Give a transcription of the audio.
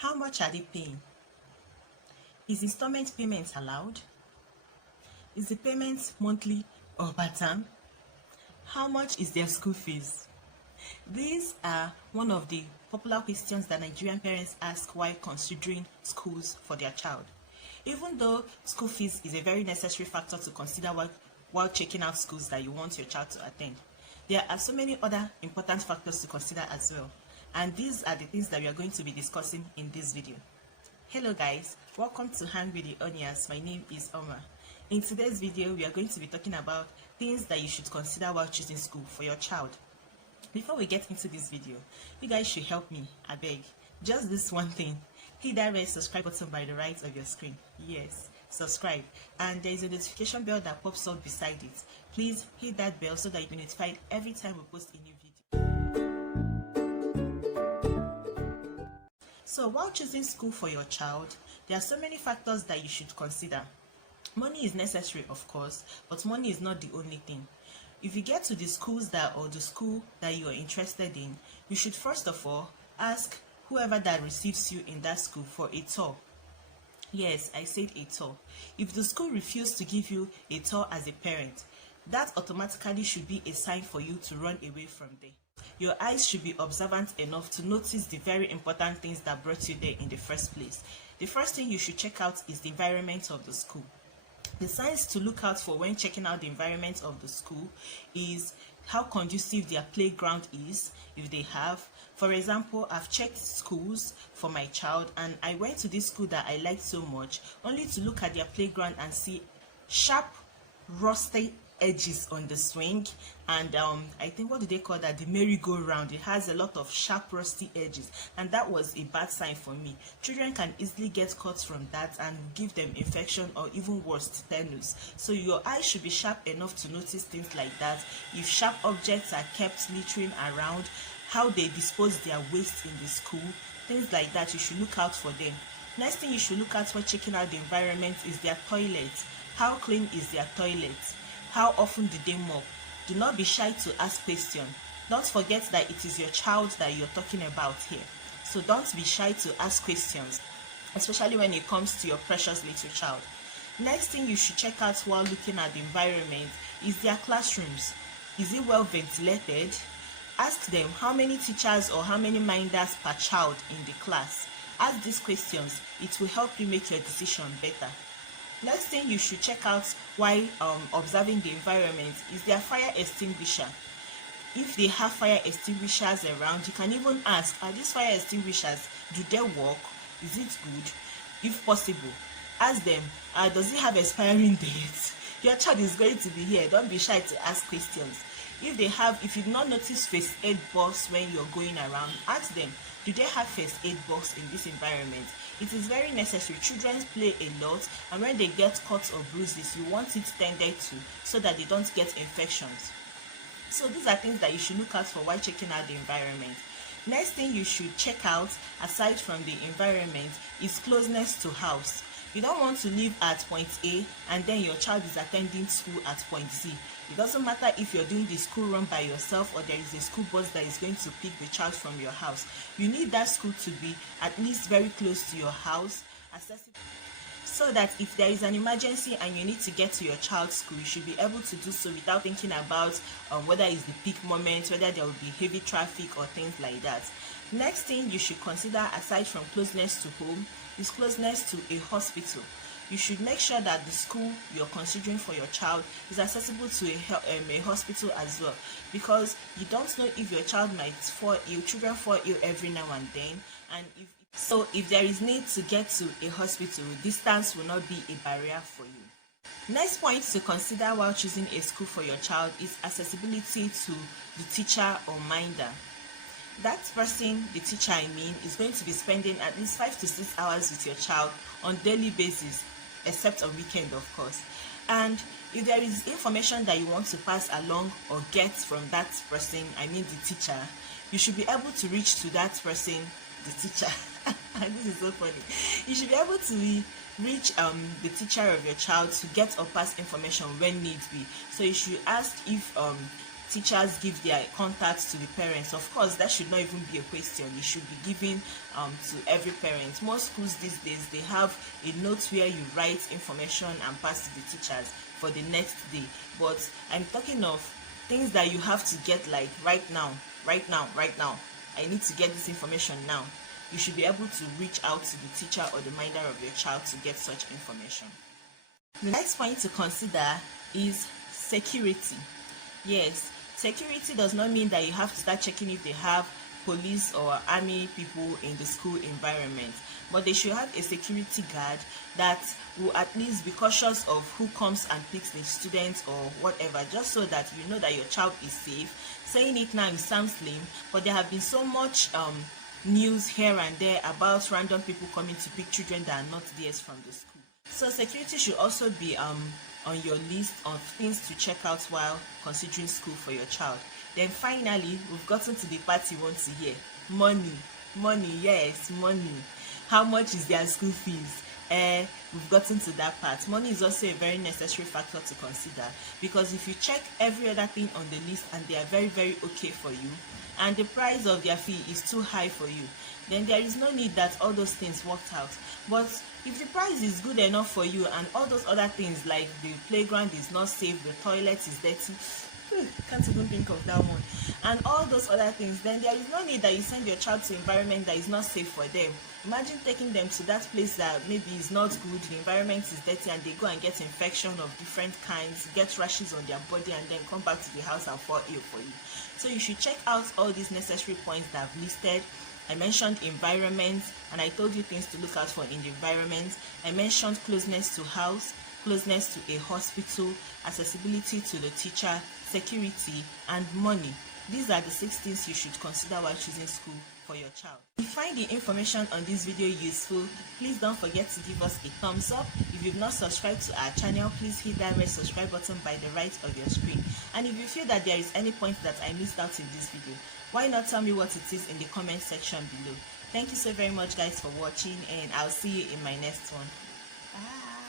How much are they paying? Is installment payments allowed? Is the payment monthly or per term? How much is their school fees? These are one of the popular questions that Nigerian parents ask while considering schools for their child. Even though school fees is a very necessary factor to consider while checking out schools that you want your child to attend, there are so many other important factors to consider as well. And these are the things that we are going to be discussing in this video. Hello guys, welcome to Hang with the Onions. My name is Omar. In today's video, we are going to be talking about things that you should consider while choosing school for your child. Before we get into this video, you guys should help me, I beg. Just this one thing. Hit that red subscribe button by the right of your screen. Yes, subscribe. And there is a notification bell that pops up beside it. Please hit that bell so that you'll be notified every time we post a new video. So while choosing school for your child, there are so many factors that you should consider. Money is necessary, of course, but money is not the only thing. If you get to the school that you are interested in, you should first of all ask whoever that receives you in that school for a tour. Yes, I said a tour. If the school refuses to give you a tour as a parent, that automatically should be a sign for you to run away from there. Your eyes should be observant enough to notice the very important things that brought you there in the first place. The first thing you should check out is the environment of the school. The signs to look out for when checking out the environment of the school is how conducive their playground is, if they have. For example, I've checked schools for my child and I went to this school that I liked so much only to look at their playground and see sharp, rusty edges on the swing and I think, what do they call that, the merry-go-round. It has a lot of sharp rusty edges and that was a bad sign for me. Children can easily get cuts from that and give them infection or even worse, tetanus. So your eyes should be sharp enough to notice things like that. If sharp objects are kept littering around, how they dispose their waste in the school, things like that, you should look out for them. Next thing you should look at when checking out the environment is their toilet. How clean is their toilet? How often do they mop? Do not be shy to ask questions. Don't forget that it is your child that you're talking about here. So don't be shy to ask questions, especially when it comes to your precious little child. Next thing you should check out while looking at the environment is their classrooms. Is it well ventilated? Ask them how many teachers or how many minders per child in the class. Ask these questions. It will help you make your decision better. Next thing you should check out while observing the environment is their fire extinguisher. If they have fire extinguishers around, you can even ask, are these fire extinguishers, do they work? Is it good? If possible, ask them, does it have expiring date? Your child is going to be here. Don't be shy to ask questions. If you do not notice first aid box when you're going around, ask them, do they have first aid box in this environment? It is very necessary. Children play a lot and when they get cuts or bruises, you want it tended to so that they don't get infections. So these are things that you should look out for while checking out the environment. Next thing you should check out, aside from the environment, is closeness to house. You don't want to live at point A and then your child is attending school at point C. It doesn't matter if you're doing the school run by yourself or there is a school bus that is going to pick the child from your house. You need that school to be at least very close to your house, accessible, so that if there is an emergency and you need to get to your child's school, you should be able to do so without thinking about whether it's the peak moment, whether there will be heavy traffic or things like that. Next thing you should consider, aside from closeness to home, is closeness to a hospital. You should make sure that the school you're considering for your child is accessible to a hospital as well, because you don't know if your child might fall ill. Children fall ill every now and then, and if there is need to get to a hospital, distance will not be a barrier for you. Next point to consider while choosing a school for your child is accessibility to the teacher or minder. That person, the teacher is going to be spending at least 5 to 6 hours with your child on daily basis, except on weekend, of course. And if there is information that you want to pass along or get from that person, the teacher, you should be able to reach to that person, the teacher. And this is so funny. You should be able to reach the teacher of your child to get or pass information when need be. So you should ask if teachers give their contacts to the parents. Of course, that should not even be a question. It should be given to every parent. Most schools these days, they have a note where you write information and pass to the teachers for the next day. But I'm talking of things that you have to get like right now. I need to get this information now. You should be able to reach out to the teacher or the minder of your child to get such information. The next point to consider is security. Yes, security does not mean that you have to start checking if they have police or army people in the school environment, but they should have a security guard that will at least be cautious of who comes and picks the students or whatever, just so that you know that your child is safe. Saying it now, it sounds lame, but there have been so much news here and there about random people coming to pick children that are not theirs from the school. So security should also be on your list of things to check out while considering school for your child. Then finally, we've gotten to the part you want to hear. Money, yes, money. How much is their school fees? We've gotten to that part. Money is also a very necessary factor to consider, because if you check every other thing on the list and they are very, very okay for you, and the price of their fee is too high for you, then there is no need that all those things worked out. But if the price is good enough for you and all those other things like the playground is not safe, the toilet is dirty, can't even think of that one, and all those other things, then there is no need that you send your child to an environment that is not safe for them. Imagine taking them to that place that maybe is not good, the environment is dirty, and they go and get infection of different kinds, get rashes on their body, and then come back to the house and fall ill for you. So you should check out all these necessary points that I've listed. I mentioned environment, and I told you things to look out for in the environment. I mentioned closeness to house, closeness to a hospital, accessibility to the teacher, security, and money. These are the 6 things you should consider while choosing school for your child. If you find the information on this video useful, please don't forget to give us a thumbs up. If you've not subscribed to our channel, please hit that red subscribe button by the right of your screen. And if you feel that there is any point that I missed out in this video, why not tell me what it is in the comment section below. Thank you so very much guys for watching, and I'll see you in my next one. Bye.